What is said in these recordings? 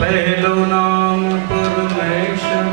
પહેલું નામ પરમેશ્વર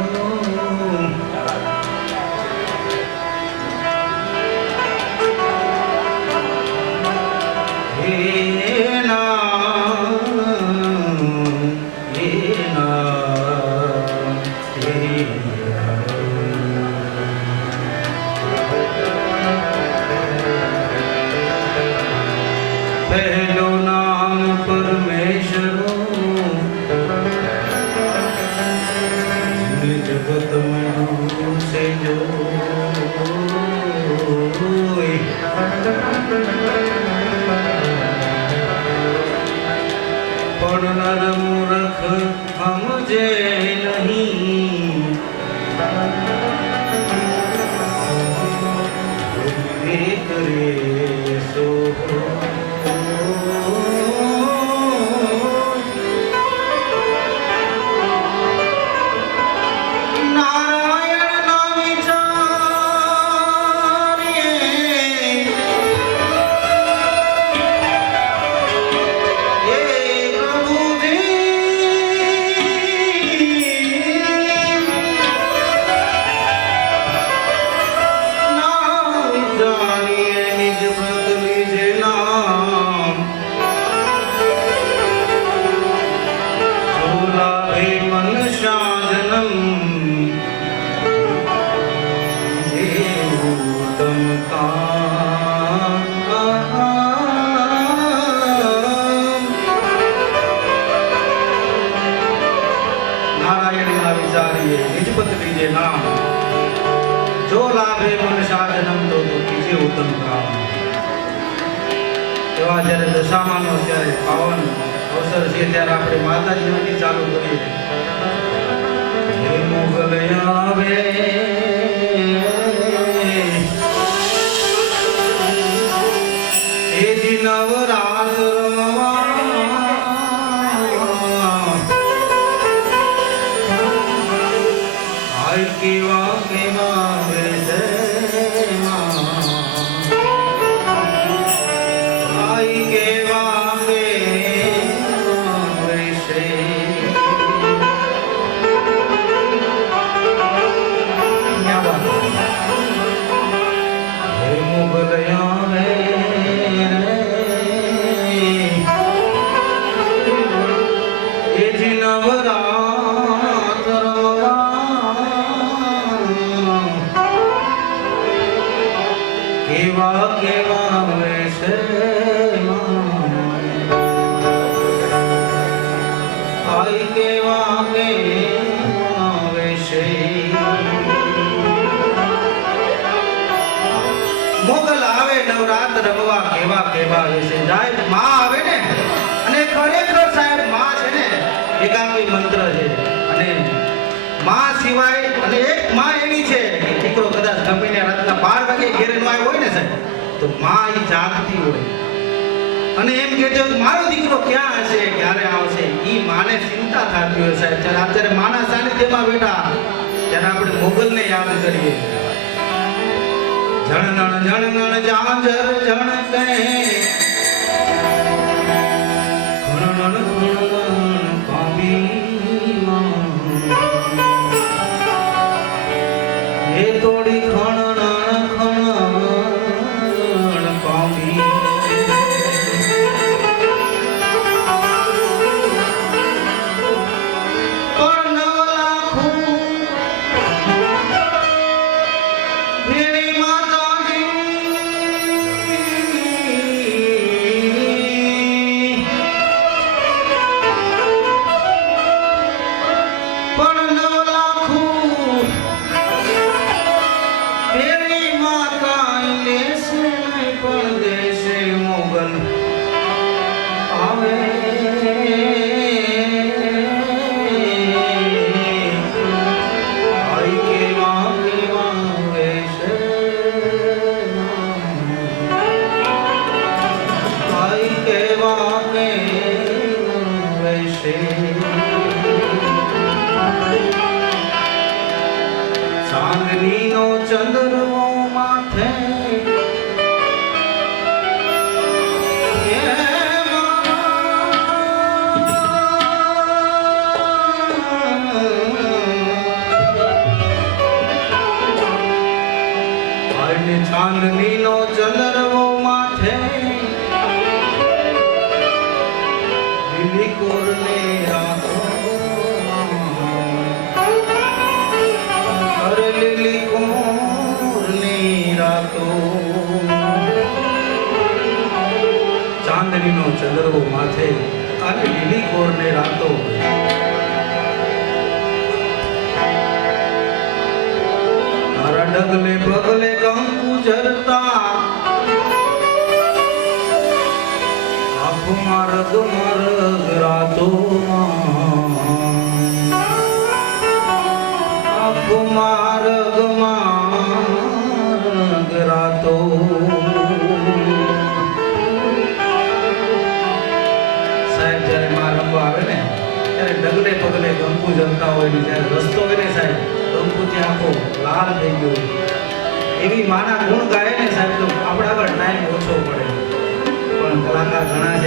જ્યારે દશામાનો ત્યારે પાવન અવસર છે ત્યારે આપણે માતાજીની ચાલુ કરીએ. હે મોગલ આવે એ જી નવરાત આય કેવા કેવા કેવા કેવા વેશે આઈ કેવા કેવા વેશે. મોગલ આવે નવરાત રમવા કેવા કેવા વેશે જાય. માં આવે ને અને ખરેખર સાહેબ માં છે ને એકાંકી મંત્ર છે અને માં સિવાય અને એક માં એવી છે કે દીકરો કદાચ ગમીને રાતના 12 વાગે ઘેરે નો આવ્યો હોય ને સાહેબ તો માં ઈ જાગતી હોય અને એમ કહે છે મારો દીકરો ક્યાં હશે ક્યારે આવશે. ઈ માને ચિંતા થતી હોય સાહેબ. ત્યારે માના સાનિધ્યમાં બેઠા ત્યારે આપણે મોગલને યાદ કરીએ. જણનણ જણનણ જાંજર જણકે ખણનણ ખણનણ કાંબી એ તોડી ખણનણ ખણનણ કાંબી લીલી કોરને રાતો અરે લીલી કોરની રાતો ચાંદનીનો ચંદ્રવો માથે અને લીલી કોરને રાતો તારા ડગલે પગલે કંકુ ઝરતા માર્ગ માર્ગ રાતો માર્ગ માર્ગ રાતો સાહેબ જ્યારે માં રમવા આવે ને ત્યારે ડગલે પગલે કંકુ જમતા હોય ને જ્યારે રસ્તો હોય ને સાહેબ કંકુથી આખો લાલ થઈ ગયો એવી માના ગુણ ગાય ને સાહેબ તો આપણા આગળ ટાઈમ ઓછો પડે પણ કલાકાર ઘણા